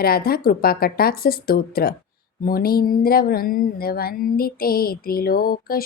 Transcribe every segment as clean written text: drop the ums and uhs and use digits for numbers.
राधा कृपा कटाक्ष स्तोत्र। मुनीन्द्रवृन्दवन्दिते त्रिलोकशोकहारिणि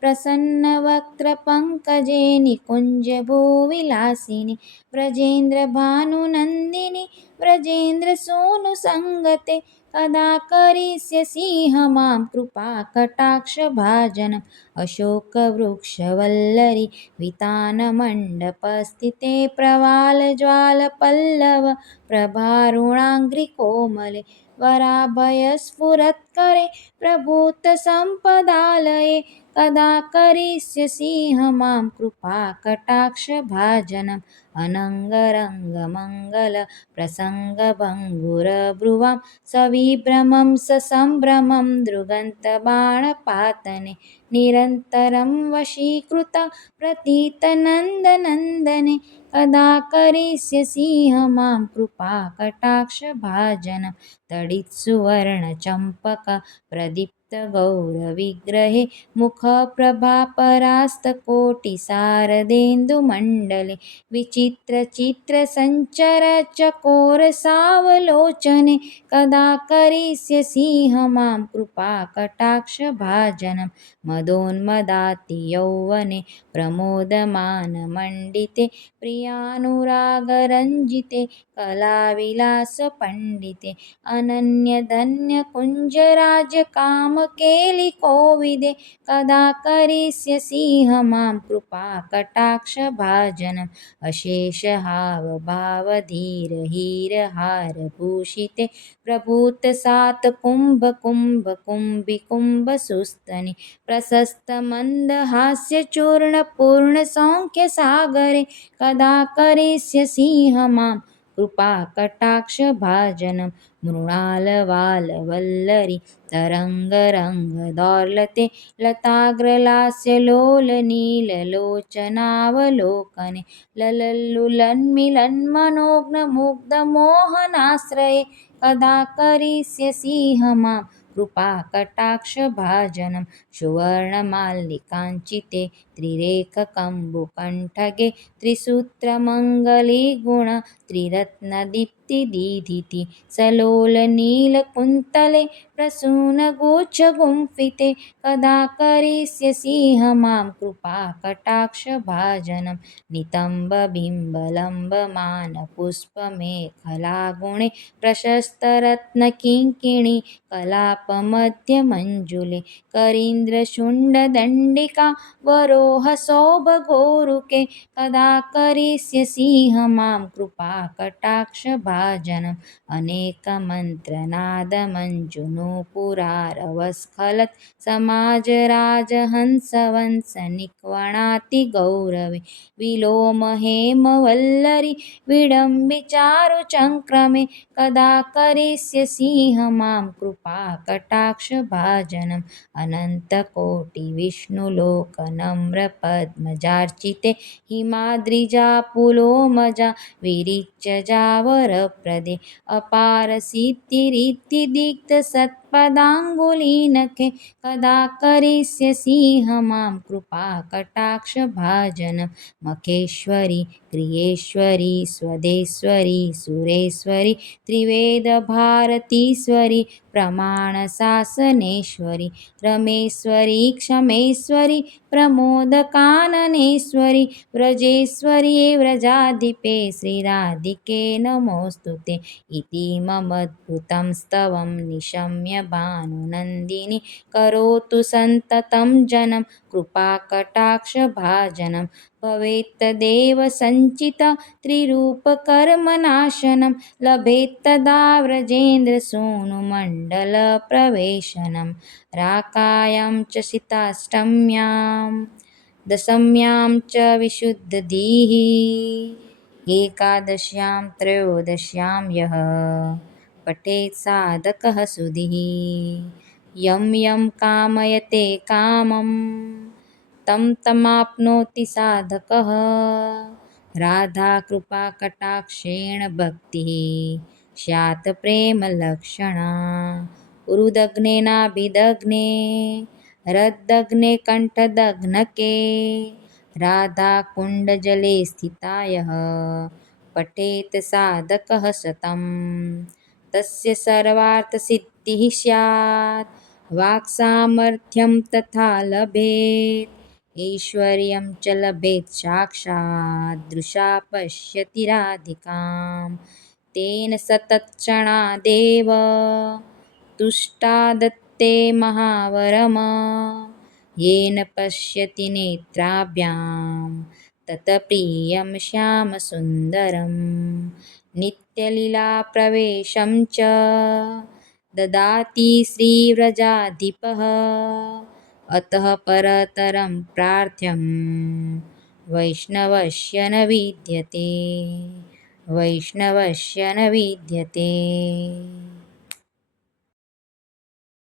प्रसन्नवक्त्रपङ्कजे निकुञ्जभूविलासिनि व्रजेन्द्रभानुनन्दिनि व्रजेन्द्रसूनुसङ्गते कदा करिष्यसि मां कृपाकटाक्षभाजनम् अशोकवृक्षवल्लरि वितानमण्डपस्थिते प्रवालज्वालपल्लव प्रभारुणाङ्घ्रिकोमले वराभयस्फुरत्करे प्रभूतसम्पदालये कदा करिष्यसि मां कृपाकटाक्षभाजनम् अनङ्गरङ्गमङ्गल प्रसङ्गभङ्गुरब्रुवां सविभ्रमं ससम्भ्रमं दृगन्तबाणपातने निरन्तरं वशीकृता प्रतीतनन्दनन्दने कदा करिष्यसि मां कृपाकटाक्षभाजनं तडित्सुवर्णचम्पक प्रदीप्तगौरविग्रहे मुखप्रभापरास्तकोटिशारदेन्दुमण्डले विचित्रचित्रसञ्चरचकोरसावलोचने कदा करिष्यसि मां कृपाकटाक्षभाजनं मदोन्मदातियौवने प्रमोदमानमण्डिते प्रियानुरागरञ्जिते कलाविलासपण्डिते अनन्यधन्यकुञ्जराज्यकामकेलिकोविदे कदा करिष्यसि मां कृपाकटाक्षभाजनम् अशेषहावभावधीरहीरहारभूषिते प्रभूतसातकुम्भकुम्भकुम्भिकुम्भसुस्तनि प्रशस्तमन्दहास्यचूर्णपूर्णसौख्यसागरे कदा करिष्यसि मां कृपाकटाक्षभाजनं मृणालवालवल्लरि तरङ्गरङ्गदौर्लते लताग्रलास्यलोलनीललोचनावलोकने ललल्लुलन्मिलन्मनोज्ञमुग्धमोहनाश्रये कदा करिष्यसि मां कृपाकटाक्षभाजनं सुवर्णमाल्लिकाञ्चिते त्रिरेखकम्बुकण्ठगे त्रिसूत्रमङ्गलीगुण त्रिरत्नदीप्तिदीधिति सलोलनीलकुन्तले प्रसूनगुच्छगुम्फिते कदा करिष्यसि मां कृपाकटाक्षभाजनं नितम्बबिम्बलम्बमानपुष्पमेखलागुणे प्रशस्तरत्नकिङ्किणी कलापमध्यमञ्जुले करीन्द्रशुण्डदण्डिका वरोहसौभगोरुके कदा करिष्यसि मां कृपाकटाक्षभाजनम् अनेकमन्त्रनादमञ्जुनूपुरारवस्खलत् समाजराजहंसवंशनिक्वणातिगौरवे विलोमहेमवल्लरि विडम्बिचारुचङ्क्रमे कदा करिष्यसि मां कृपाकटाक्षभाजनम् अनन्तकोटिविष्णुलोकनम्रपद्मजार्चिते हिमाद्रिजापुलोमजा विरिच्यजावरप्रदे अपारसिद्धिरिद्धिदिग्धसत्पदाङ्गुलीनखे कदा करिष्यसि मां कृपाकटाक्षभाजनं मखेश्वरि क्रियेश्वरि स्वदेश्वरि सुरेश्वरि त्रिवेदभारतीश्वरि प्रमाणशासनेश्वरि रमेश्वरि क्षमेश्वरि प्रमोदकाननेश्वरि व्रजेश्वरि व्रजाधिपे श्रीराधिके नमोऽस्तु ते इति ममद्भुतं स्तवं निशम्य भानुनन्दिनी करोतु सन्ततं जनं कृपाकटाक्षभाजनं भवेत्तदेव सञ्चित त्रिरूपकर्मनाशनं लभेत्तदा व्रजेन्द्रसूनुमण्डलप्रवेशनं राकायां च सिताष्टम्यां दशम्यां च विशुद्धधीः एकादश्यां त्रयोदश्यां यः पठेत् साधकः सुधीः यं यं कामयते कामं तं तमाप्नोति साधकः राधाकृपाकटाक्षेण भक्तिः स्यात् प्रेमलक्षणा उरुदग्नेनाभिदग्ने रद्दग्ने कण्ठदग्नके राधाकुण्डजले स्थिता यः पठेत् साधकः सतं तस्य सर्वार्थसिद्धिः स्यात् वाक्सामर्थ्यं तथा लभेत् ऐश्वर्यं च लभेत् साक्षात् दृशा पश्यति राधिकां तेन स तत्क्षणादेव तुष्टा दत्ते महावरम् येन पश्यति नेत्राभ्यां तत्प्रियं श्यामसुन्दरं नित्यलीलाप्रवेशं च ददाति श्रीव्रजाधिपः अतः परतरं प्रार्थ्यं वैष्णवस्य न विद्यते वैष्णवस्य न विद्यते।